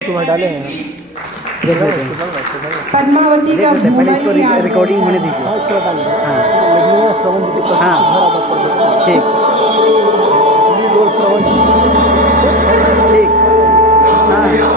तुम्हें डाले हैं देख लेते हैं। पद्मावती का पहले इसको रिकॉर्डिंग होने दीजिए। हाँ इसको डाल दो। हाँ लेकिन श्रवण जी की हाँ ठीक श्रवण जी ठीक हाँ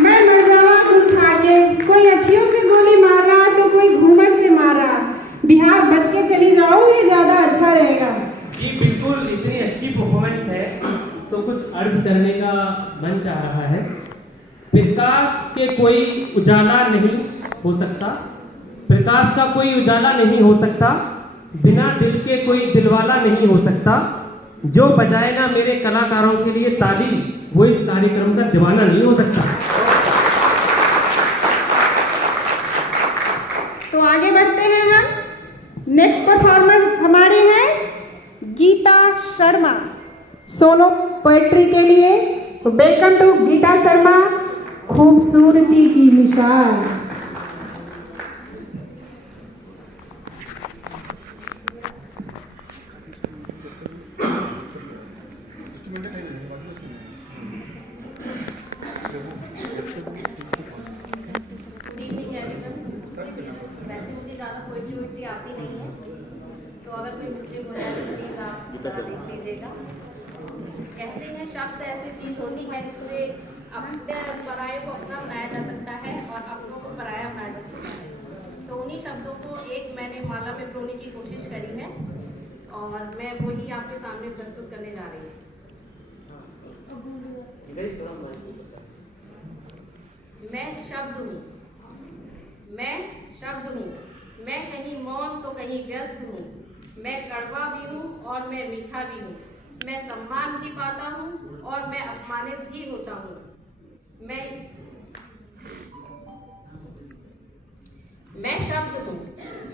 मैं मर्दाना उठा के कोई अखियों से गोली मार रहा तो कोई घूमर से मार रहा। बिहार बच के चली जाओ, ये ज्यादा अच्छा रहेगा। जी बिल्कुल, इतनी अच्छी परफॉर्मेंस है तो कुछ अर्ज करने का मन चाह रहा है। प्रकाश के कोई उजाला नहीं हो सकता, प्रकाश का कोई उजाला नहीं हो सकता, बिना दिल के कोई दिलवाला नहीं हो सकता। जो बजाए ना मेरे कलाकारों के लिए ताली, वो इस कार्यक्रम का दीवाना नहीं हो सकता। तो आगे बढ़ते हैं हम। नेक्स्ट परफॉर्मर हमारे हैं गीता शर्मा, सोलो पोएट्री के लिए। वेलकम टू गीता शर्मा, खूबसूरती की मिसाल। वैसे मुझे ज़्यादा पोएट्री आती नहीं है, तो अगर कोई मिस्टेक हो जाए तो प्लीज़ आप ज़रा देख लीजिएगा। कहते हैं शब्द ऐसी चीज़ होती है जिससे अपने पराये को अपना बनाया जा सकता है और अपनों को पराया बनाया जा सकता है। तो उन्हीं शब्दों को एक मैंने माला में पिरोने की कोशिश करी है और मैं वही आपके सामने प्रस्तुत करने जा रही हूँ। मैं शब्द हूँ, मैं शब्द हूँ, मैं कहीं मौन तो कहीं व्यस्त हूँ, मैं कड़वा भी हूँ और मैं मीठा भी हूँ, मैं सम्मान भी पाता हूँ और मैं अपमानित भी होता हूँ। मैं शब्द हूँ।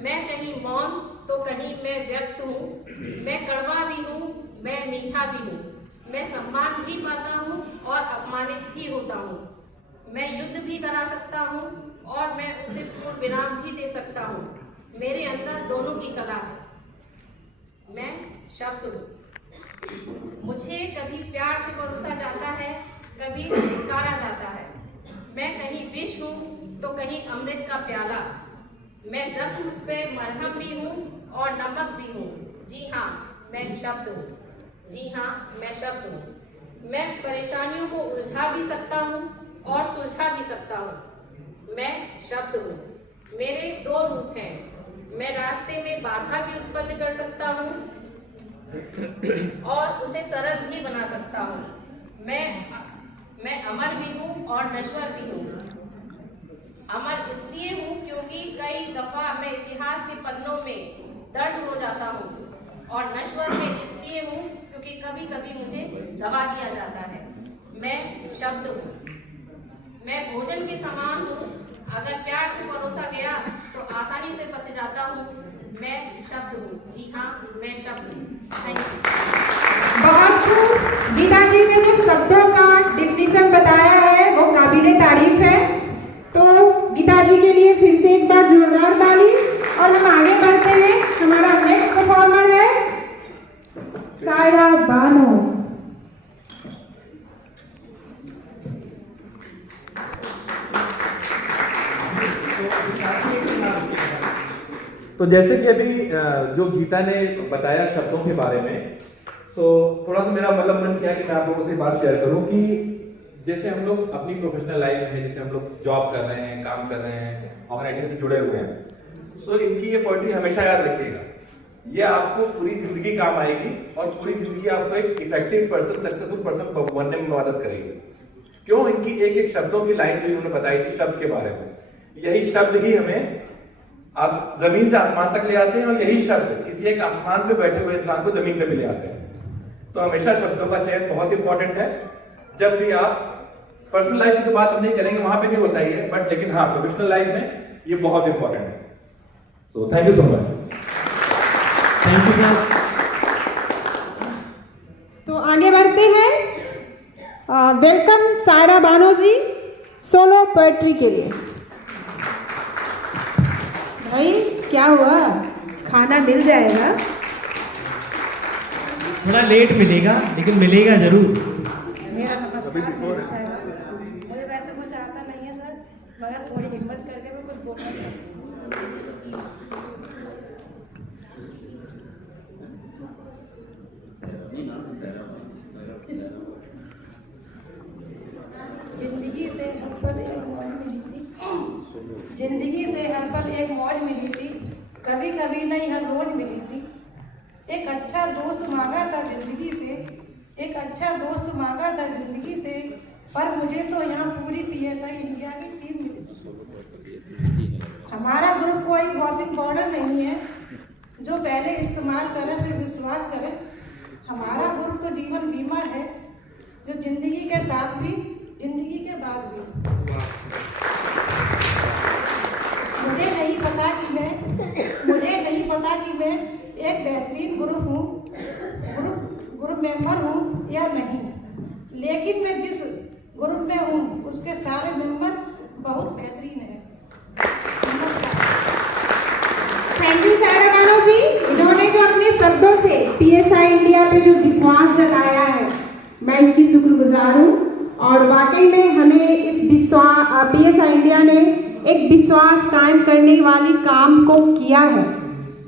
मैं कहीं मौन तो कहीं मैं व्यक्त हूँ। मैं कड़वा भी हूँ, मैं मीठा भी हूँ। मैं सम्मान भी पाता हूँ और अपमानित भी होता हूँ। मैं युद्ध भी करा सकता हूँ और मैं उसे पूर्ण विराम भी दे सकता हूँ। मेरे अंदर दोनों की कला है। मैं शब्द हूँ। मुझे कभी प्यार से परोसा जाता है, कभी धिक्कारा जाता है। मैं कहीं विष हूँ तो कहीं अमृत का प्याला। मैं जख्म पे मरहम भी हूँ और नमक भी हूँ। जी हाँ, मैं शब्द हूँ। जी हाँ, मैं शब्द हूँ। मैं परेशानियों को उलझा भी सकता हूँ और सुलझा भी सकता हूँ। मैं शब्द हूँ। मेरे दो रूप हैं। मैं रास्ते में बाधा भी उत्पन्न कर सकता हूँ और उसे सरल भी बना सकता हूँ। मैं अमर भी हूँ और नश्वर भी हूँ। अमर इसलिए हूँ क्योंकि कई दफा मैं इतिहास के पन्नों में दर्ज हो जाता हूँ, और नश्वर में इसलिए हूँ क्योंकि कभी कभी मुझे दबा दिया जाता है। मैं शब्द हूँ। मैं भोजन के समान हूँ। अगर प्यार से परोसा गया तो आसानी से पच जाता हूँ। मैं शब्द हूँ। जी हाँ, मैं शब्द हूँ। Thank you. बहुत खूब। गीता जी ने जो शब्दों का डिफिनीशन बताया है वो काबिले तारीफ है। तो गीता जी के लिए फिर से एक बार जोरदार ताली। और हम आगे बढ़ते हैं। हमारा नेक्स्ट परफॉर्मर है सायरा बानो। तो जैसे कि अभी जो गीता ने बताया शब्दों के बारे में, तो थोड़ा सा मेरा मतलब मन किया कि मैं आप लोगों से बात शेयर करूं कि जैसे हम लोग अपनी प्रोफेशनल लाइफ में, जैसे हम लोग जॉब कर रहे हैं, काम कर रहे हैं, ऑर्गेनाइजेशन से जुड़े हुए हैं, सो इनकी ये पोएट्री हमेशा याद रखिएगा। ये आपको पूरी जिंदगी काम आएगी और पूरी जिंदगी आपको एक इफेक्टिव पर्सन, सक्सेसफुल पर्सन बनने में मदद करेगी। क्यों? इनकी एक एक शब्दों की लाइन जो इन्होंने बताई थी शब्द के बारे में, यही शब्द ही हमें जमीन से आसमान तक ले आते हैं, और यही शब्द किसी एक आसमान पे बैठे हुए इंसान को जमीन पे भी ले आते हैं। तो हमेशा शब्दों का चयन बहुत इंपॉर्टेंट है। जब भी आप पर्सनल लाइफ की तो बात हम नहीं करेंगे, वहां पे भी होता ही है, बट लेकिन हाँ, प्रोफेशनल लाइफ में ये बहुत इंपॉर्टेंट है। So thank you so much. Thank you sir. तो आगे बढ़ते हैं। वेलकम सायरा बानो जी सोलो पोएट्री के लिए। भाई क्या हुआ? खाना मिल जाएगा? थोड़ा लेट मिलेगा लेकिन मिलेगा जरूर। मेरा नमस्कार। मुझे वैसे कुछ आता नहीं है सर, मगर थोड़ी हिम्मत करके मैं कुछ बोलना चाहती हूँ। जिंदगी से हर पल एक मौज मिली थी। जिंदगी से हर पल एक मौज मिली थी, कभी कभी नहीं हर रोज मिली थी। एक अच्छा दोस्त मांगा था जिंदगी से, एक अच्छा दोस्त मांगा था जिंदगी से, पर मुझे तो यहाँ पूरी PSI इंडिया की टीम मिली। हमारा ग्रुप कोई वॉशिंग पाउडर नहीं है जो पहले इस्तेमाल करे फिर विश्वास करे। हमारा ग्रुप तो जीवन बीमा है जो जिंदगी के साथ भी जिंदगी के बाद भी। मुझे नहीं पता कि मैं एक बेहतरीन ग्रुप मेंबर हूँ या नहीं, लेकिन मैं जिस ग्रुप में हूँ उसके सारे मेंबर बहुत बेहतरीन हैं। नमस्कार। थैंक यू सायरा बानो जी। इन्होंने जो अपने शब्दों से PSI इंडिया पे जो विश्वास जताया है, मैं इसकी शुक्रगुजार हूँ। और वाकई में हमें इस PSI इंडिया ने एक विश्वास कायम करने वाली काम को किया है।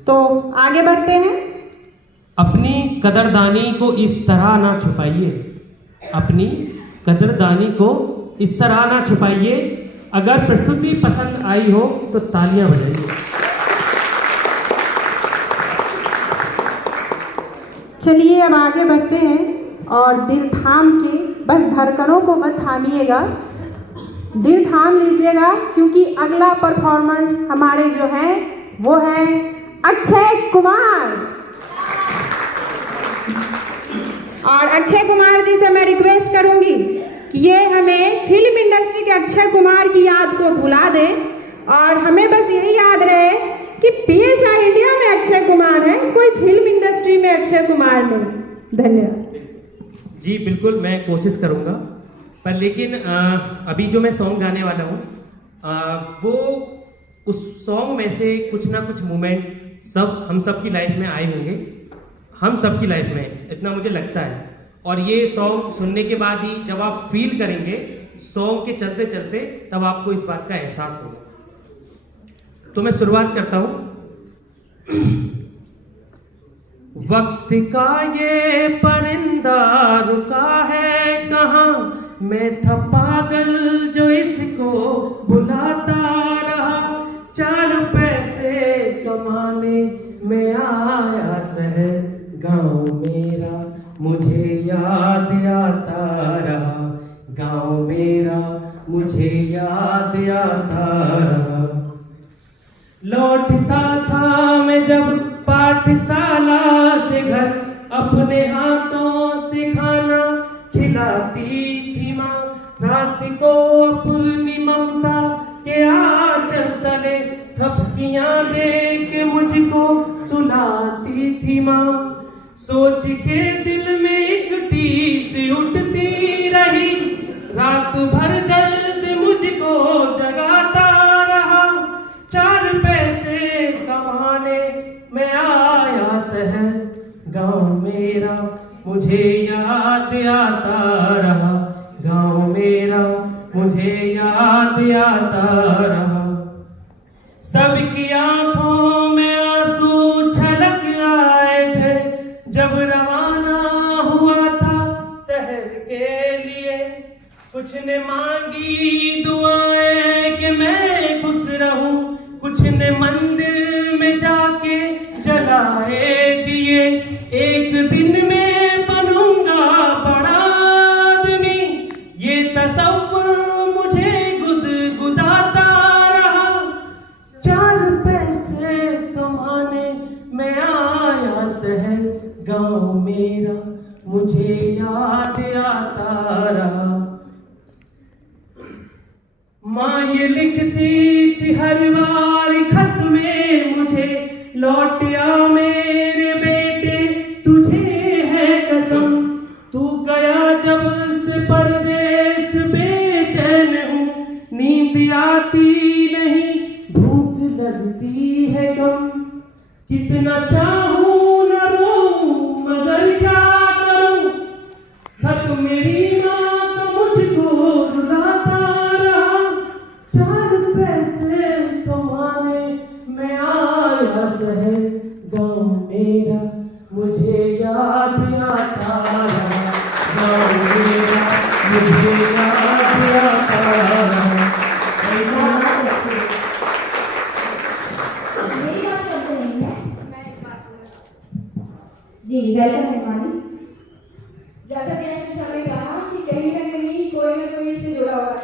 तो आगे बढ़ते हैं। अपनी कदरदानी को इस तरह ना छुपाइए, अपनी कदरदानी को इस तरह ना छुपाइए। अगर प्रस्तुति पसंद आई हो तो तालियां बजाइए। चलिए अब आगे बढ़ते हैं और दिल थाम के, बस धड़कनों को मत थामिएगा, दिल थाम लीजिएगा, क्योंकि अगला परफॉर्मेंस हमारे जो है वो है अक्षय कुमार। और अक्षय कुमार जी से मैं रिक्वेस्ट करूंगी कि ये हमें फिल्म इंडस्ट्री के अक्षय कुमार की याद को भुला दें और हमें बस यही याद रहे कि PSI इंडिया में अक्षय कुमार है, कोई फिल्म इंडस्ट्री में अक्षय कुमार नहीं। धन्यवाद। जी बिल्कुल, मैं कोशिश करूंगा, पर लेकिन अभी जो मैं सॉन्ग गाने वाला हूँ वो उस सॉन्ग में से कुछ ना कुछ मोमेंट हम सब की लाइफ में आए होंगे, हम सब की लाइफ में, इतना मुझे लगता है। और ये सॉन्ग सुनने के बाद ही जब आप फील करेंगे सॉन्ग के चलते चलते, तब आपको इस बात का एहसास होगा। तो मैं शुरुआत करता हूँ। वक्त का ये परिंदा रुका है कहाँ, मैं था पागल जो इसको बुलाता रहा, 4 पैसे कमाने में आया शहर, गाँव मेरा मुझे याद आता रहा, गाँव मेरा मुझे याद आता रहा। लौटता था मैं जब पाठशाला से घर, अपने हाथों से खाना खिलाती थी माँ, रात को अपनी ममता के आंचल तले थपकियां दे के मुझको सुलाती थी माँ। सोच के दिल में एक टीस उठती रही, रात भर दर्द मुझको जगाता रहा, 4 पैसे कमाने में आया शहर, गाँव मेरा मुझे याद आता रहा, गाँव मेरा मुझे याद आता रहा। सबकी आंखों में आंसू छलक आए थे जब रवाना हुआ था शहर के लिए, कुछ ने मांगी दुआएं कि मैं खुश रहूं, कुछ ने मंदिर में जाके जलाए दिए, एक दिन में बनूंगा बड़ा आदमी, ये तसव्वुर मुझे गुदगुदाता रहा, 4 पैसे कमाने में आया शहर, गाँव मेरा मुझे याद आता रहा। माँ ये लिखती थी हर बार खत में मुझे, लौट आ मेरे बेटे तुझे है कसम, तू गया जब से परदेस बेचैन हूँ, नींद आती नहीं भूख लगती है गम, कितना चाहूँ न रोऊं मगर क्या करूँ, खत मेरी माँ तो मुझको रुलाता रहा, 4 पैसे कमाने में आया शहर, गाँव मेरा मुझे याद आता रहा, गाँव मेरा मुझे याद आता रहा। मेरी बात करते नहीं है, मैं एक बात जी वेलकम मेहमानी। जैसा कि अक्षय ने कहा कि कहीं ना कोई इससे जुड़ा हुआ है,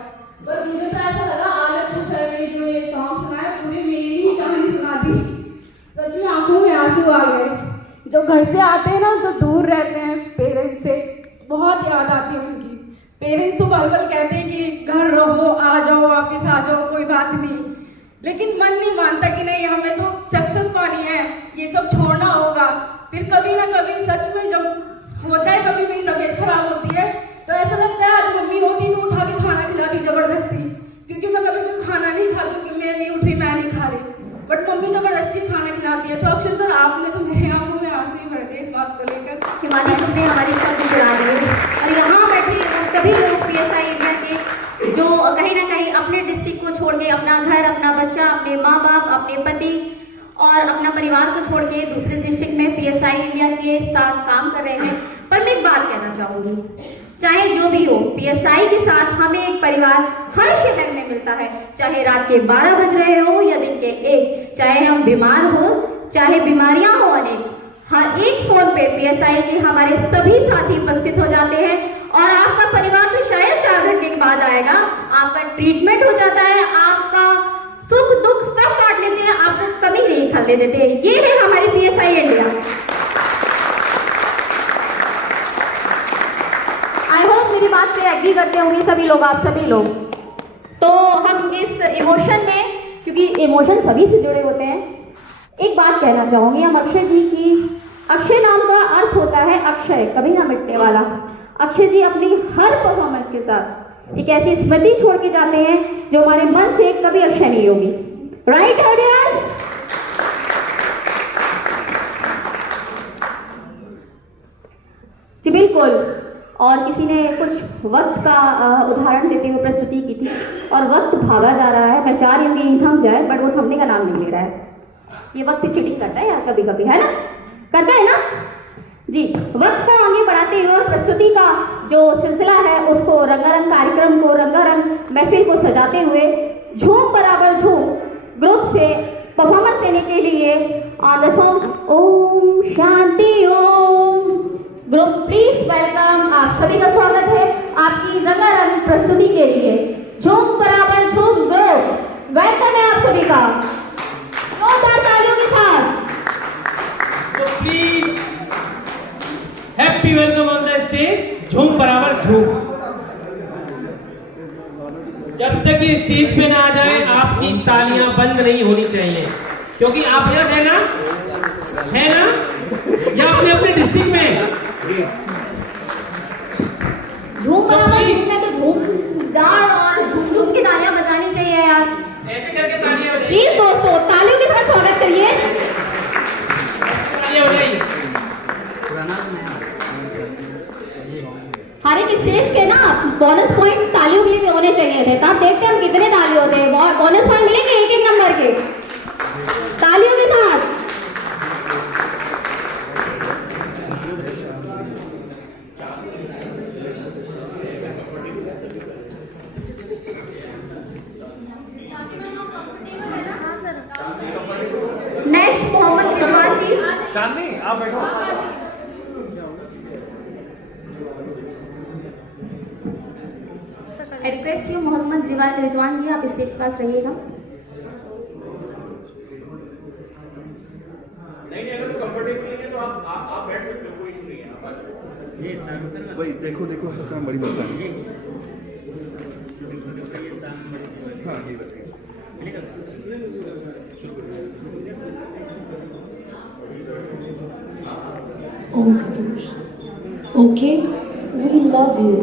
पर मुझे तो ऐसा लगा आज अक्षय ने जो ये सॉन्ग सुना है पूरी मेरी ही कहानी सुना दी। सच में आंखों में आंसू आ गए। जब घर से आते हैं ना तो दूर रहते हैं पेरेंट्स से, बहुत याद आती है उनकी। पेरेंट्स तो पल पल कहते हैं कि घर रहो, आ जाओ, वापस आ जाओ, कोई बात नहीं, लेकिन मन नहीं मानता कि नहीं हमें तो सक्सेस पानी है, ये सब छोड़ना होगा। फिर कभी ना कभी सच में जब होता है, कभी मेरी तबीयत खराब होती है तो ऐसा लगता है आज मम्मी होती तो उठा के खाना खिलाती जबरदस्ती, क्योंकि मैं कभी खाना नहीं खाती कि मैं नहीं उठ रही, मैं नहीं खा रही, बट मम्मी जबरदस्ती खाना खिलाती है। तो अक्षय सर आपने तो मेरे आंखों में आंसू ही भर दिए इस बात को लेकर। हिमानी तुमने हमारी शब्द जुड़ा दिए, और यहाँ बैठे सभी लोग PSI इंडिया के जो कहीं ना कहीं अपने डिस्ट्रिक्ट को छोड़ के, अपना घर, अपना बच्चा, अपने माँ बाप, अपने पति और अपना परिवार को छोड़ के दूसरे डिस्ट्रिक्ट में PSI इंडिया के साथ काम कर रहे हैं। पर मैं एक बात कहना चाहूँगी, चाहे जो भी हो, PSI के साथ हमें एक परिवार हर शहर में मिलता है, चाहे रात के 12 बज रहे हो या दिन के 1, चाहे हम बीमार हो, चाहे बीमारियां हो अनेक, हर एक फोन पे PSI के हमारे सभी साथी उपस्थित हो जाते हैं। और आपका परिवार तो शायद 4 घंटे के बाद आएगा, आपका ट्रीटमेंट हो जाता है, आपका सुख दुख सब बांट लेते हैं, आपको कमी नहीं खाने देते हैं। ये है हमारी PSI इंडिया। मेरी बात से एग्री करते होंगे सभी लोग, आप सभी लोग। तो हम इस इमोशन में, क्योंकि इमोशन सभी से जुड़े होते हैं, एक बात कहना चाहूँगी हम अक्षय जी की। अक्षय नाम का अर्थ होता है अक्षय, कभी ना मिटने वाला। अक्षय जी अपनी हर परफॉर्मेंस के साथ एक ऐसी स्मृति छोड़ के जाते हैं जो हमारे मन से कभी अक्षय नहीं होगी। Right audience? जी बिल्कुल। और किसी ने कुछ वक्त का उदाहरण देते हुए प्रस्तुति की थी, और वक्त भागा जा रहा है। मैं चाह रही हूँ कि थम जाए, बट वो थमने का नाम नहीं ले रहा है। ये वक्त चीटिंग करता है यार, कभी कभी, है ना? करता है ना जी। वक्त को आगे बढ़ाते हुए और प्रस्तुति का जो सिलसिला है उसको, रंगारंग कार्यक्रम को, रंगारंग महफिल को सजाते हुए झूम बराबर झूम ग्रुप से परफॉर्मेंस देने के लिए on the song Om Shanti Om, group please welcome. आप सभी का स्वागत है आपकी रंगारंग प्रस्तुति के लिए। झूम बराबर झूम ग्रुप, वेलकम है आप सभी का जोरदार तालियों के साथ। तो please happy welcome on the stage, झूम बराबर झूम। जब तक ये स्टेज पे ना आ जाए आपकी तालियां बंद नहीं होनी चाहिए, क्योंकि आप यहाँ है ना, है ना, या अपने अपने डिस्ट्रिक्ट में झूम बराबर झूम में तो झूमदार और झूम झूम की तालियां बजानी चाहिए यार। ऐसे करके तालियां बजाइए। प्लीज दोस्तों तालियों के साथ स्वागत करिए। तालियां बजाइए। हर एक स्टेज के ना बोनस पॉइंट तालियों के लिए भी होने चाहिए थे। तो आप देखते हैं हम कितने ताली होते हैं, बोनस पॉइंट मिलेंगे एक एक नंबर के तालियों के साथ। नेक्स्ट मोहम्मद रिजवान जी। चांदनी आप बैठो। I request you Mohammad Rizwan ji, आप स्टेज के पास रहिएगा। नहीं अगर तो कंफर्टेबल नहीं है तो आप बैठ सकते हो, कोई इशू नहीं है। भाई देखो देखो हसन बड़ी मस्त है। हाँ ये बताइए। Om Kapoor. Okay, we love you.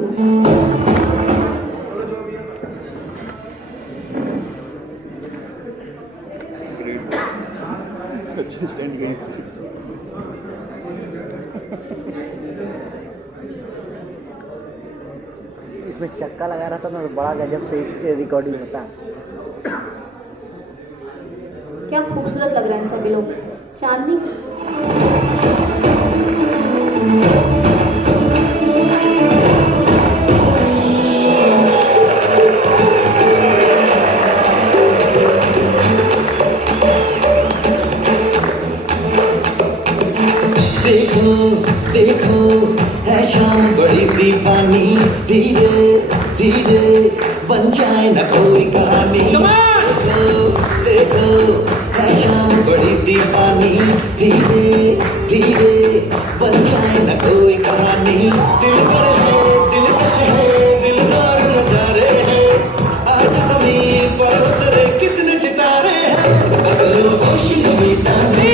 Great boss. Just end games. इसमें चक्का लगा रहा था ना, बड़ा गजब से रिकॉर्डिंग होता। क्या खूबसूरत लग रहे हैं सभी लोग। चांदनी देखो देखो है शाम बड़ी दीवानी, धीरे धीरे बन जाए न कोई कहानी। देखो देखो है शाम बड़ी दीवानी, धीरे धीरे बन जाए न कोई कहानी। दिल पर है दिलकश है, दिलदार नजारे हैं, आज ज़मीन पर उतरे कितने सितारे हैं। अगर होश में ताने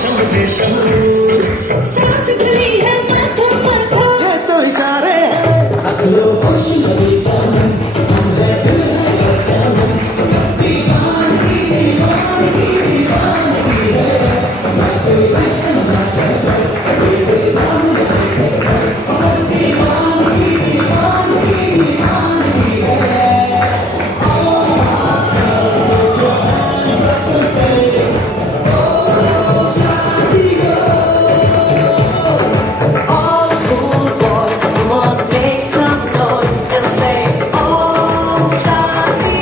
रेशम रेशम सांस खुली है माथा माथा है तो इशारे हैं All cool boys, come on, make some noise and say, oh, Shanti,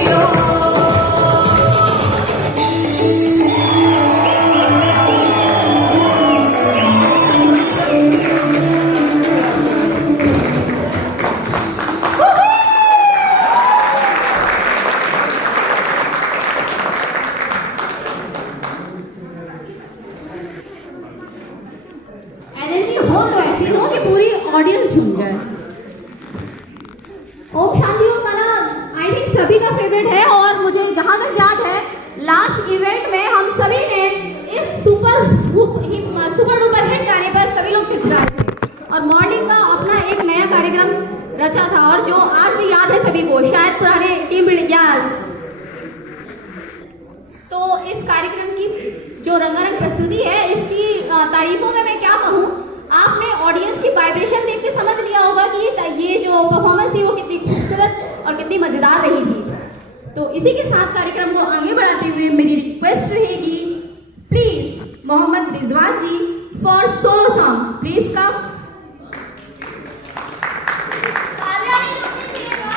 energy हो तो ऐसी हो कि पूरी ऑडियंस झूम जाए। ओम शांति ओम गाना आई थिंक सभी का फेवरेट है और मुझे जहाँ तक याद है लास्ट इवेंट में हम सभी ने इस सुपर डुपर हिट गाने पर सभी लोग थिरथराए थे और मॉर्निंग का अपना एक नया कार्यक्रम रचा था और जो आज भी याद है सभी को, शायद पुराने टीम बिल्डिंग यस। तो इस कार्यक्रम की जो रंगारंग प्रस्तुति है इसकी तारीफों में मैं क्या कहूँ, आपने ऑडियंस की वाइब्रेशन देख के समझ लिया होगा कि ये जो परफॉर्मेंस थी वो कितनी खूबसूरत और कितनी मज़ेदार रही थी। तो इसी के साथ कार्यक्रम को आगे बढ़ाते हुए मेरी रिक्वेस्ट रहेगी, please Mohammad Rizwan ji for solo song please come.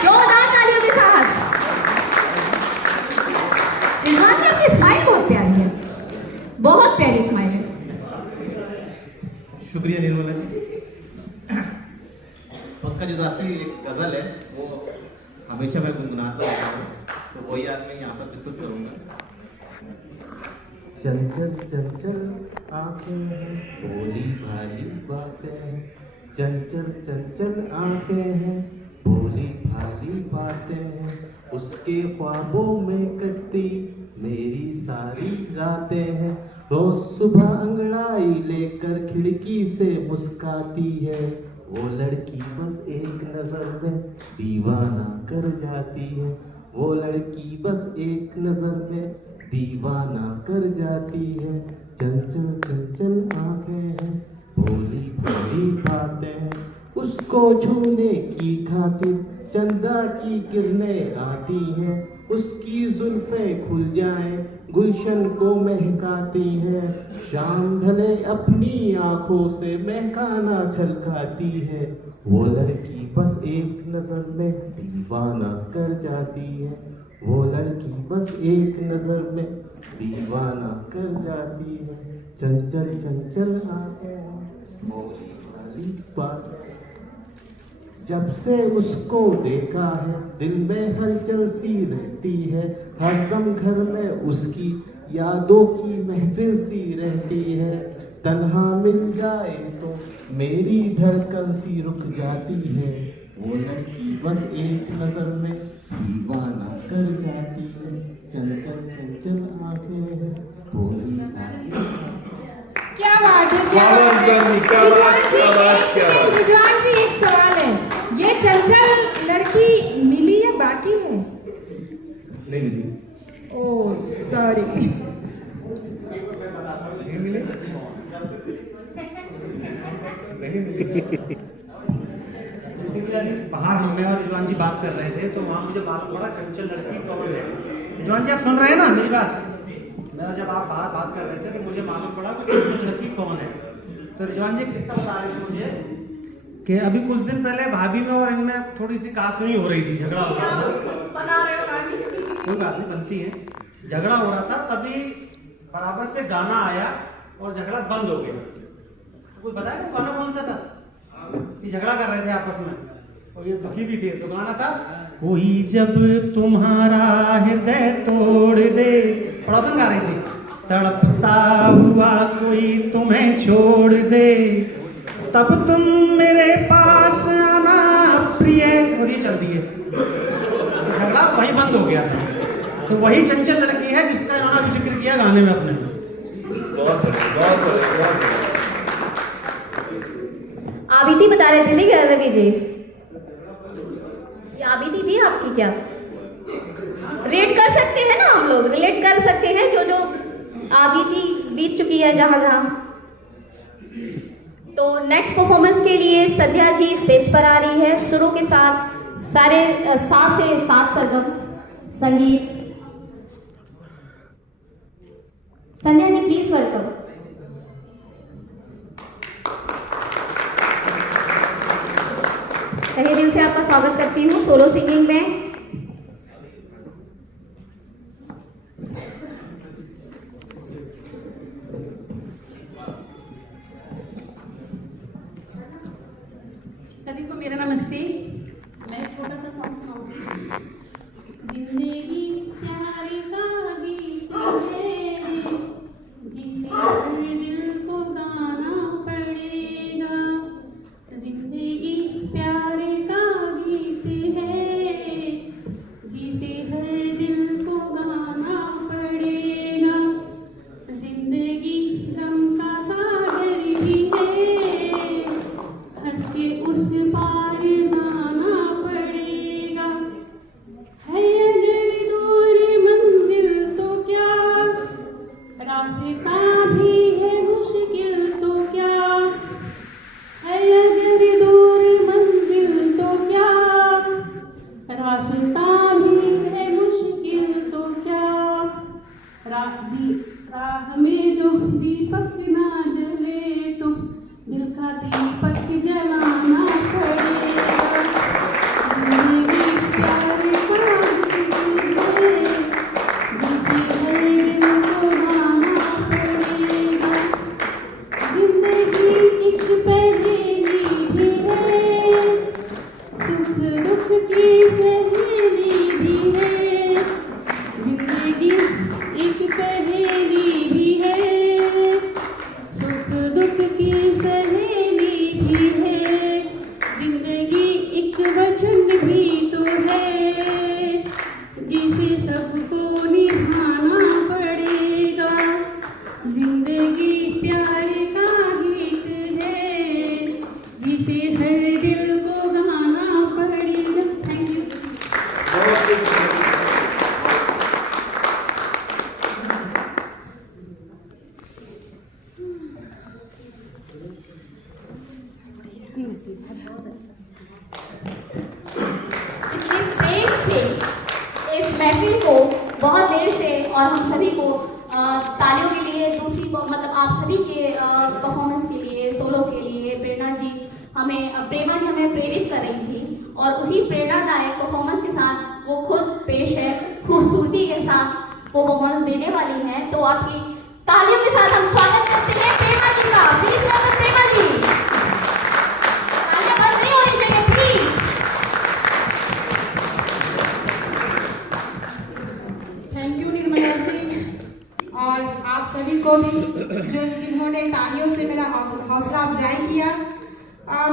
जोरदार तालियों के साथ। रिजवान जी आपकी स्माइल बहुत प्यारी है, बहुत प्यारी स्माइल है। शुक्रिया निर्मला जी। पंकज उदास की एक गज़ल है, वो हमेशा मैं गुनगुनाता रहता हूँ, तो वही आज मैं यहाँ पर प्रस्तुत करूँगा। चंचल चंचल आंखें हैं, भोली भाली बातें हैं, चंचल चंचल आंखें हैं, भोली भाली बातें हैं, उसके ख्वाबों में कटती मेरी सारी रातें हैं, रोज सुबह अंगड़ाई लेकर खिड़की से मुस्काती है, वो लड़की बस एक नजर में दीवाना कर जाती है, वो लड़की बस एक नजर में दीवाना कर जाती है, चंचल चंचल आंखें हैं, भोली भोली बातें हैं, उसको छूने की खातिर चंदा की किरणें आती हैं, उसकी जुल्फें खुल जाएं गुलशन को महकाती हैं, शाम ढले अपनी आंखों से महकाना छलकाती है, वो लड़की बस एक नजर में दीवाना कर जाती है, वो लड़की बस एक नजर में दीवाना कर जाती है, चंचल चंचल आंखें भोली भाली बातें। जब से उसको देखा है दिल में हलचल सी रहती है, हरदम घर में उसकी यादों की महफिल सी रहती है, तन्हा मिल जाए तो मेरी धड़कन सी रुक जाती है, वो लड़की बस एक नजर में दीवाना कर जाती है, चंचल चंचल आंखें हैं भोली भाली। क्या बात है, क्या बात है। रिजवान जी एक सवाल है, ये चंचल लड़की मिली या बाकी है? नहीं मिली। Oh sorry. नहीं मिली। नहीं मिली। बेसिकली अभी बाहर हम मैं और रिजवान जी बात कर रहे थे तो वहाँ मुझे मालूम पड़ा चंचल लड़की कौन है। रिजवान जी आप सुन रहे हैं ना मेरी बात? मैं जब आप बाहर बात कर रहे थे तो मुझे मालूम पड़ा कि चंचल लड़की कौन है। तो रिजवान जी किस्सा बता रहे थे मुझे कि अभी कुछ दिन पहले भाभी में और इनमें थोड़ी सी कहासुनी हो रही थी, झगड़ा हो रहा था। कोई बात नहीं, बनती है। झगड़ा हो रहा था, तभी बराबर से गाना आया और झगड़ा बंद हो गया। कोई बताया कि गाना कौन सा था? ये झगड़ा कर रहे थे आपस में और ये दुखी भी थे। तो गाना था कोई जब तुम्हारा हृदय तोड़ दे, पड़ोसन गा रही थी, तड़पता हुआ कोई तुम्हें छोड़ दे, तब तुम मेरे पास आना प्रिय, और ये चल दिए। झगड़ा वहीं बंद हो गया था। तो वही चंचल लड़की है जिसका इन्होंने जिक्र किया गाने में अपने। बहुत बढ़िया, बहुत बढ़िया, बहुत बढ़िया। आबिदी बता रहे थे क्या रवि जी? ये आबिदी थी आपकी क्या? रिलेट कर सकते हैं ना, हम लोग रिलेट कर सकते हैं जो जो आबिदी बीत चुकी है जहाँ जहाँ। तो नेक्स्ट परफॉर्मेंस के लिए संध्या जी स्टेज पर आ रही है सुरों के साथ, सारे 7 से 7 सरगम संगीत। Sandhya ji please welcome. तहे दिल से आपका स्वागत करती हूँ सोलो सिंगिंग में। सभी को मेरा नमस्ते। मैं एक छोटा सा सॉन्ग सुनाऊंगी। जिंदगी प्यार का गीत है जिसे हर दिल को गाना पड़ेगा। जिंदगी प्यार का गीत है जिसे हर दिल को गाना पड़ेगा। जिंदगी गम का सागर ही है हंस के उस पार जाना पड़ेगा। है अगर दूर मंजिल तो क्या रास्ता भी है मुश्किल तो क्या। है अगर दूर मंजिल तो क्या रास्ता भी है मुश्किल तो क्या। राह में जो दीपक ना जले तो दिल का दीपक जलाना पड़ेगा। जिंदगी प्यार का गीत है जिसे हर दिल को गाना पड़ेगा। जिंदगी एक पहेली भी है सुख दुख की सहेली भी है। जिंदगी एक पहेली भी है सुख दुख की सहेली भी है। जिंदगी एक वचन भी तो है जिसे सबको निभाना पड़ेगा। जिंदगी प्यार का गीत है जिसे हर दिल को गाना पड़ेगा। Thank you. जितने प्रेम से इस महफिल को बहुत देर से और हम सभी को तालियों के लिए दूसरी मतलब आप सभी के परफॉर्मेंस के लिए सोलो के लिए प्रेमा जी हमें प्रेरित कर रही थी और उसी प्रेरणादायक परफॉर्मेंस के साथ वो खुद पेश है खूबसूरती के साथ वो परफॉर्मेंस देने वाली हैं। तो आपकी तालियों के साथ हम स्वागत करते हैं प्रेमा जी का। प्लीज वेलकम प्रेमा जी। तालियां बंद नहीं होनी चाहिए please. Thank you Nirmala Singh और आप सभी को भी जिन्होंने तालियों से मेरा हौसला अफजाई किया।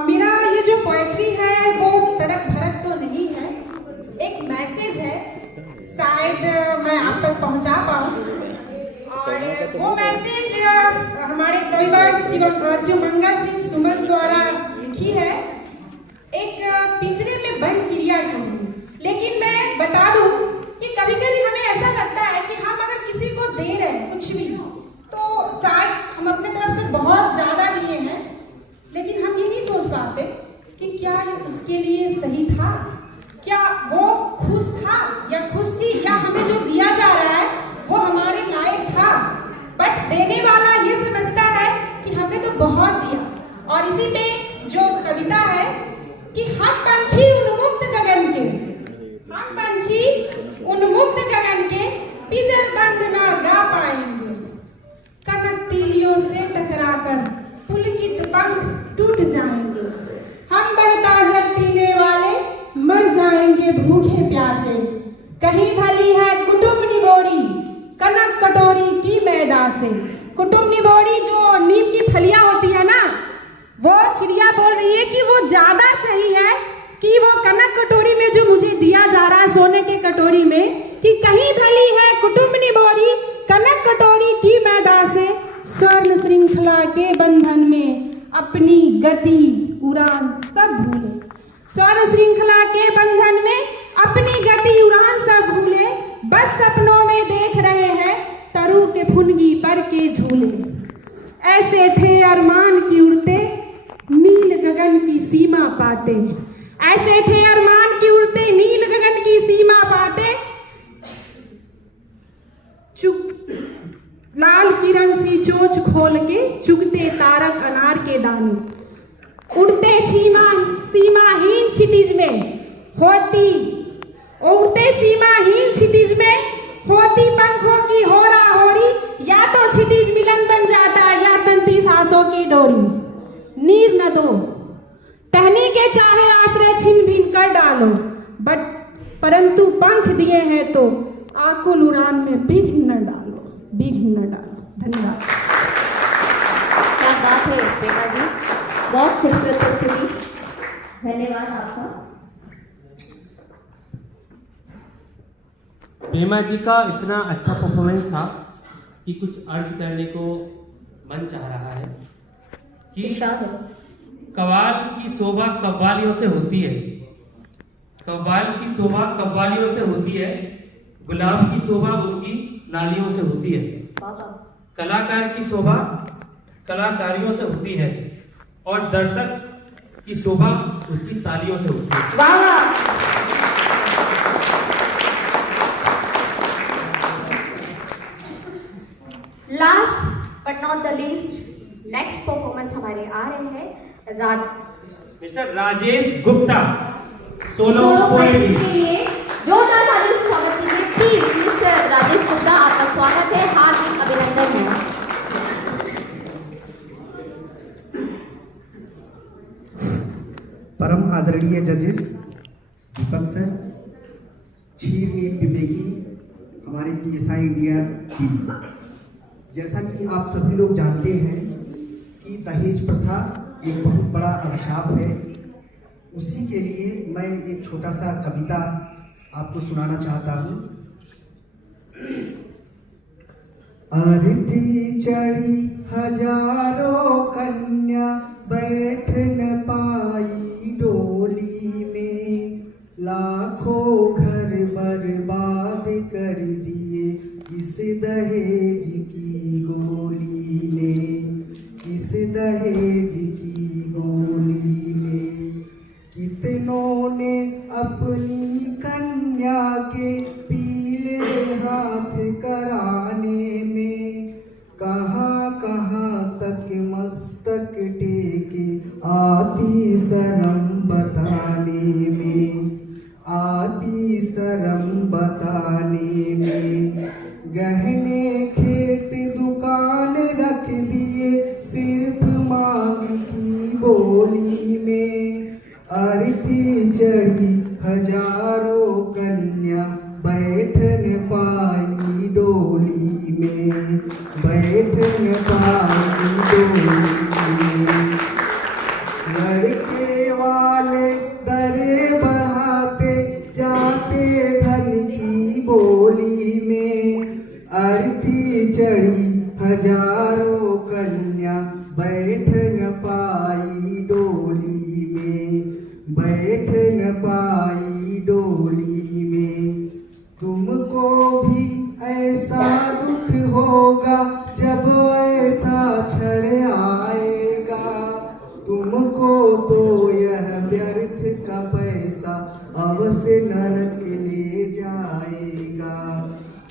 मेरा ये जो पोएट्री है वो तड़क भड़क तो नहीं है, एक मैसेज है, शायद मैं आप तक पहुंचा पाऊँ। और वो मैसेज हमारे कविवर शिवमंगल सिंह सुमन द्वारा लिखी है, एक पिंजरे में बंद चिड़िया की। लेकिन मैं बता दूं कि कभी कभी हमें ऐसा लगता है कि हम अगर किसी को दे रहे हैं कुछ भी तो शायद हम अपने तरफ से बहुत ज़्यादा दिए हैं, लेकिन हम ये नहीं सोच पाते कि क्या ये उसके लिए सही था, क्या वो खुश था या खुश थी, या हमें जो दिया जा रहा है वो हमारे लायक था। बट देने वाला ये समझता है कि हमने तो बहुत दिया। और इसी में जो कविता है कि हम पंछी उन्मुक्त गगन के, हम पंछी उन्मुक्त गगन के पिंजर बंद ना गा पाएंगे। कनक तीलियों से टकराकर पुलकित पंख टूट जाएंगे। हम बहता जल पीने वाले मर जाएंगे भूखे प्यासे। कहीं भली है कुटुम्ब निबोरी कनक कटोरी की मैदा से। कुटुम्ब निबोरी जो नीम की फलियां होती है ना, वो चिड़िया बोल रही है कि वो ज्यादा सही है कि वो कनक कटोरी में जो मुझे दिया जा रहा है सोने के कटोरी में, कि कहीं भली है कुटुम्ब निबोरी कनक कटोरी की मैदा से। स्वर्ण श्रृंखला के बंधन में अपनी गति उड़ान सब भूले। स्वर्ण श्रृंखला के बंधन में अपनी गति उड़ान सब भूले, बस सपनों में देख रहे हैं तरु के फुनगी पर के झूले। ऐसे थे अरमान की उड़ते नील गगन की सीमा पाते, ऐसे थे अरमान की उड़ते नील गगन की सीमा पाते। लाल किरण सी चोच खोल के चुगते तारक अनार के दाने, उड़ते सीमाहीन क्षितिज में होती, उड़ते सीमाहीन क्षितिज में होती पंखों की होरा होरी। या तो क्षितिज मिलन बन जाता या तंती सांसों की डोरी। नीर न दो टहनी के चाहे आश्रय छिन भिन कर डालो, बट परंतु पंख दिए हैं तो आकुल उड़ान में विघ्न न डालो, विघ्न न डालो। धन्यवाद। क्या बात है प्रेमा जी, बहुत खूबसूरत प्रस्तुति, धन्यवाद आपका। प्रेमा जी का इतना अच्छा परफॉर्मेंस था कि कुछ अर्ज करने को मन चाह रहा है कि कव्वाल की शोभा कव्वालियों से होती है, कव्वाल की शोभा कव्वालियों से होती है, गुलाब की शोभा उसकी नालियों से होती है, कलाकार की शोभा कलाकारियों से होती है और दर्शक की शोभा उसकी तालियों से होती है। वाह वाह। Last but not the least, next performance हमारे आ रहे हैं mister Rajesh Gupta solo poetry के लिए जोरदार तालियों से स्वागत कीजिए प्लीज। मिस्टर राजेश गुप्ता, आपका स्वागत है, हार्दिक अभिनंदन है। परम आदरणीय जजेस दीपक सर, छीर नील विवेकी, हमारे PSI इंडिया टीम, जैसा कि आप सभी लोग जानते हैं कि दहेज प्रथा एक बहुत बड़ा अभिशाप है। उसी के लिए मैं एक छोटा सा कविता आपको सुनाना चाहता हूँ। अर्थी चढ़ी हजारों कन्या बैठ न पाई डोली में, लाखों घर बर्बाद कर दिए इस दहेज की गोली ने, इस दहेज की गोली ने। कितनों ने अपनी कन्या के पीले हाथ कराने में, कहाँ कहाँ तक मस्तक टेके आती शर्म बताने में, आती शर्म बताने में। गहने खेत दुकान रख दिए सिर्फ मांग की बोली में, अर्थी चढ़ी हजारों कन्या बैठ न पाई डोली में, बैठ न पाई डोली में। लड़के वाले दरे बढ़ाते जाते धन की बोली में, अर्थी चढ़ी हजारों कन्या बैठ न पाई डोली में, बैठ न पाई डोली में। तुमको भी ऐसा दुख होगा जब ऐसा क्षण आएगा, तुमको तो यह व्यर्थ का पैसा अवश्य नरक ले जाएगा,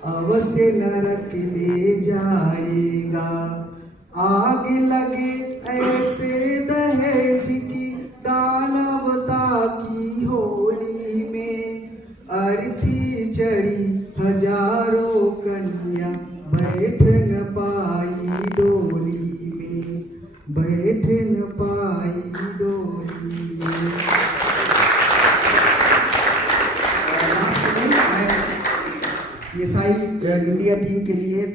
अवश्य नरक ले जाएगा। आग लगे ऐसे दहेज की दानवता की होली में, अर्थी चढ़ी हजारों कन्या बैठ न पाई डोली में, बैठ न पाई डोली में। PSI इंडिया टीम के लिए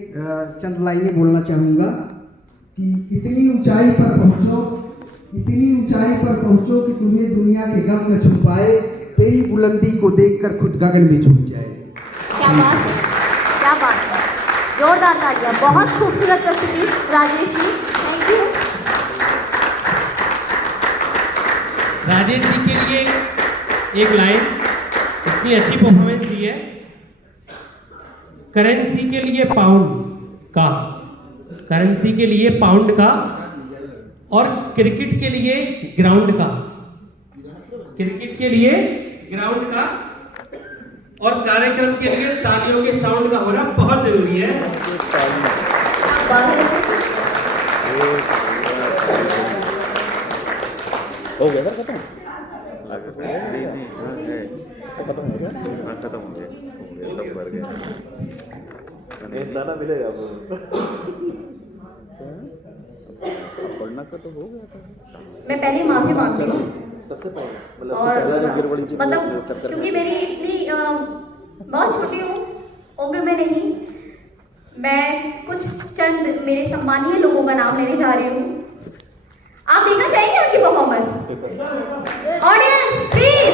चंद लाइनें बोलना चाहूँगा कि इतनी ऊंचाई पर पहुँचो, इतनी ऊंचाई पर पहुँचो कि तुम्हें दुनिया के गम न छुपाए, तेरी बुलंदी को देखकर खुद गगन भी झुक जाए। क्या बात है, क्या बात है। जोरदार तालियां। बहुत खूबसूरत प्रस्तुति राजेश जी, थैंक यू। राजेश जी के लिए एक लाइन, इतनी अच्छी परफॉर्मेंस दी है। करेंसी के लिए पाउंड का, करेंसी के लिए पाउंड का, और क्रिकेट के लिए ग्राउंड का, क्रिकेट के लिए ग्राउंड का, और कार्यक्रम के लिए तालियों के साउंड का होना बहुत जरूरी है। हो गया सर खत्म? नहीं हाँ है तो खत्म हो गया। हाँ खत्म हो गया सब भर गया। एक दाना मिलेगा आपको। पढ़ना का तो हो गया था। मैं पहले माफी मांगती हूँ सबसे पहले और मतलब क्योंकि मेरी इतनी बहुत छोटी हूँ उम्र में नहीं, मैं कुछ चंद मेरे सम्मानीय लोगों का नाम लेने जा रही हूँ। आप देखना चाहेंगे उनकी परफॉर्मेंस? ऑडियंस प्लीज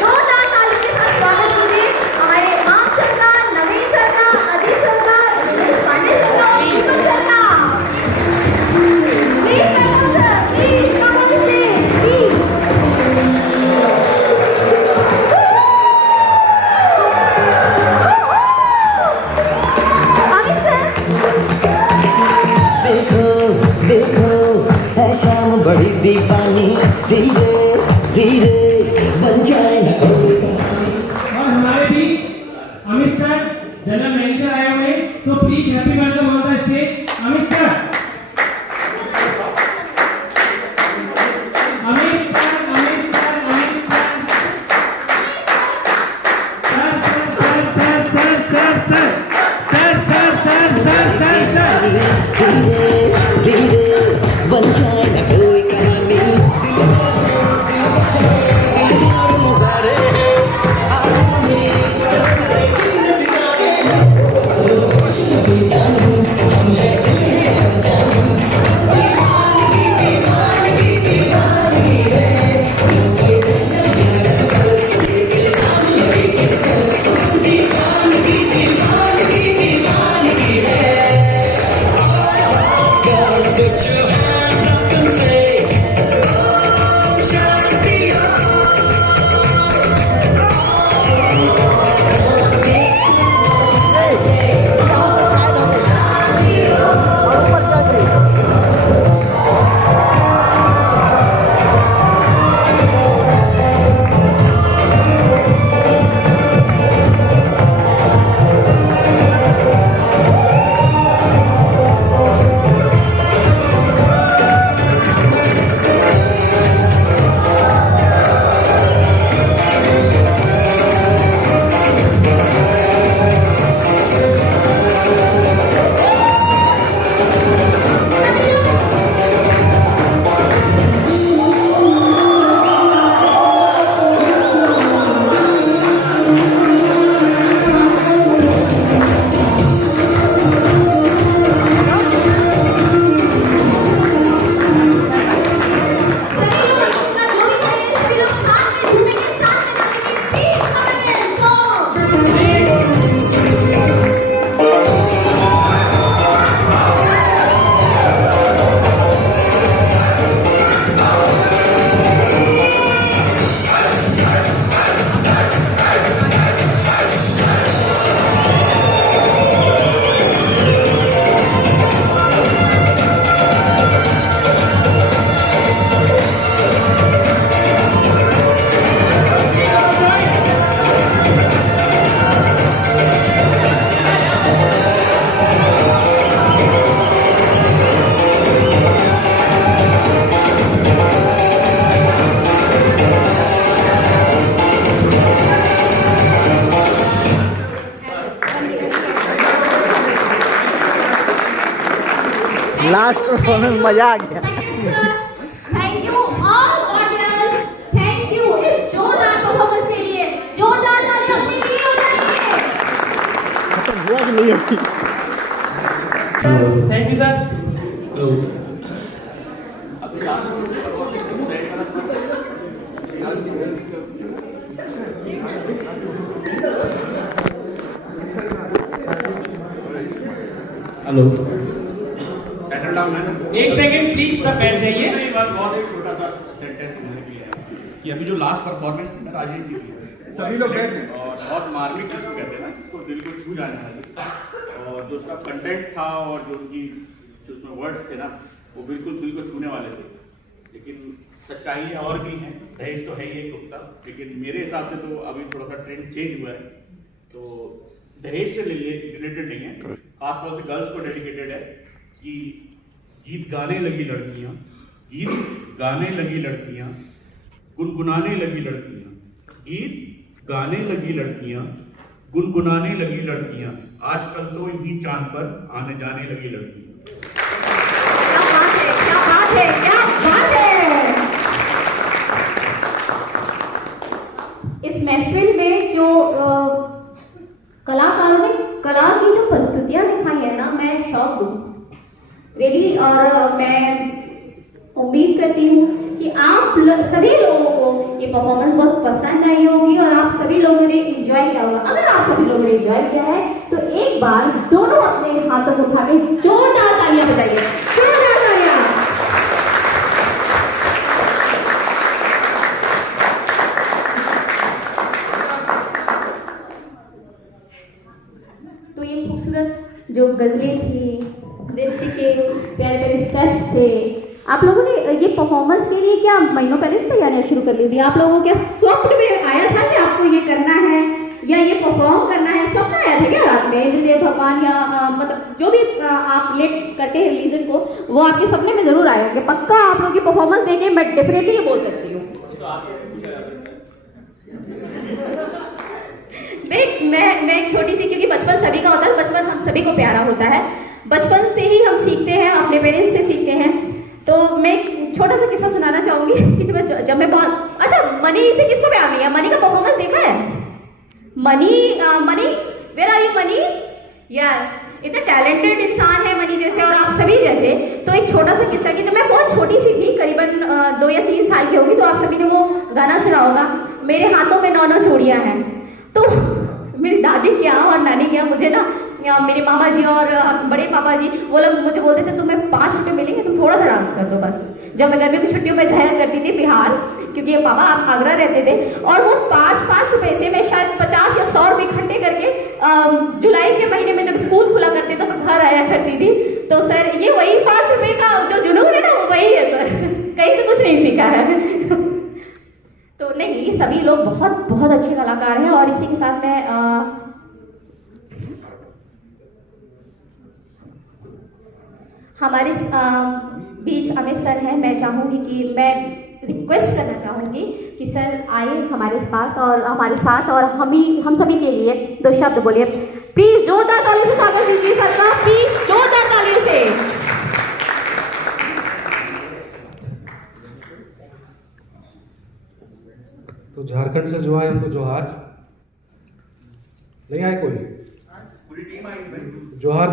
जोरदार तालियों के साथ स्वागत कीजिए हमारे माम सर का, नवीन सर का, अदित सर का, दिनेश पांडे सर का, दीपक सर का। Please welcome sir, please come on the stage please. शाम बड़ी दीवानी, धीरे धीरे बन जाए न कोई। और हमारे भी अमित सर जनरल मैनेजर आए हुए, so please happy welcome on the stage Amit sir. Amit sir, Amit sir, Amit sir, sir sir sir sir sir sir sir sir sir sir. धीरे धीरे बन जाए न कोई कहानी। लास्ट परफॉर्मेंस मजा आ गया। Thank you all audience, thank you इस जोरदार परफॉर्मेंस के लिए। जोरदार तालियां अपने लिए हो जाएंगे। खत्म हुआ कि नहीं अभी? Thank you sir. Hello, settle down है ना। एक सेकंड प्लीज, सब बैठ जाइए। नहीं, बस बहुत एक छोटा सा सेंटेंस बोलने के लिए है कि अभी जो लास्ट परफॉर्मेंस थी ना राजेश जी की, सभी लोग बैठे और बहुत मार्मिक जिसको कहते हैं ना, जिसको दिल को छू जाने वाली, और जो उसका कंटेंट था और जो उनकी जो उसमें वर्ड्स थे ना, वो बिल्कुल दिल को छूने वाले थे। लेकिन सच्चाई और भी है, दहेज तो है ही एक नुकता, लेकिन मेरे हिसाब से तो अभी थोड़ा सा ट्रेंड चेंज हुआ है। तो दहेज से रिलेटेड नहीं है, खासतौर से गर्ल्स को डेडिकेटेड है कि गीत गाने लगी लड़कियां, गीत गाने लगी लड़कियां, गुनगुनाने लगी लड़कियां, गीत गाने लगी लड़कियां, गुनगुनाने लगी लड़कियां, आजकल तो यही चांद पर आने जाने लगी लड़कियां। क्या बात है, क्या बात है। इस महफिल में जो कलाकारों ने कला की जो प्रस्तुतियां दिखाई है ना, मैं शौक हूँ रियली। और मैं उम्मीद करती हूँ कि आप सभी लोगों को ये परफॉर्मेंस बहुत पसंद आई होगी और आप सभी लोगों ने एंजॉय किया होगा। अगर आप सभी लोगों ने एंजॉय किया है तो एक बार दोनों अपने हाथों को उठा के जोरदार तालियां बजाइए, जोरदार तालियां। तो ये खूबसूरत जो गजलें थी, नृत्य के प्यारे प्यारे स्टेप्स थे, आप लोगों ने ये परफॉर्मेंस के लिए क्या महीनों पहले से तैयारियां शुरू कर ली थी? आप लोगों के स्वप्न में आया था कि आपको ये करना है या ये परफॉर्म करना है? स्वप्न आया था क्या रात में? इसलिए भगवान या मतलब जो भी आप रिलेट करते हैं रिलीजन को, वो आपके सपने में जरूर आया कि पक्का आप लोग की परफॉर्मेंस देंगे। मैं डेफिनेटली ये बोल सकती हूँ। मैं एक छोटी सी, क्योंकि बचपन सभी का होता है, बचपन हम सभी को प्यारा होता है, बचपन से ही हम सीखते हैं, अपने पेरेंट्स से सीखते हैं। तो मैं एक छोटा सा किस्सा सुनाना चाहूंगी कि जब मैं बहुत अच्छा, मनी से किसको प्यार नहीं है? मनी का परफॉर्मेंस देखा है? Mani where are you Mani? Yes, इतना टैलेंटेड इंसान है मनी जैसे और आप सभी जैसे। तो एक छोटा सा किस्सा कि जब मैं बहुत छोटी सी थी, करीबन 2 या 3 साल की होगी, तो आप सभी ने वो गाना सुना होगा, मेरे हाथों में 9 चूड़ियां हैं। तो मेरी दादी क्या और नानी क्या, मुझे ना मेरे मामा जी और बड़े पापा जी वो लोग मुझे बोलते थे तुम्हें 5 रुपये मिलेंगे, तुम थोड़ा सा डांस कर दो बस। जब मैं गर्मी की छुट्टियों में जाया करती थी बिहार, क्योंकि ये पापा आप आगरा रहते थे, और वो 5 रुपये से मैं शायद 50 या 100 रुपये इकट्ठे करके जुलाई के महीने में जब स्कूल खुला करते तो मैं घर आया करती थी। तो सर ये वही 5 रुपये का जो जुनून है ना, वो वही है सर, कहीं से कुछ नहीं सीखा है। तो नहीं, सभी लोग बहुत बहुत अच्छे कलाकार हैं। और इसी के साथ मैं हमारे बीच अमित सर हैं, मैं चाहूँगी कि मैं रिक्वेस्ट करना चाहूँगी कि सर आए हमारे पास और हमारे साथ, और हम सभी के लिए 2 शब्द बोलिए प्लीज। जोरदार तालियों से स्वागत कीजिए सर का, प्लीज जोरदार तालियों से। तो झारखंड से जो आए उनको जोहार। नहीं आए कोई? जोहार।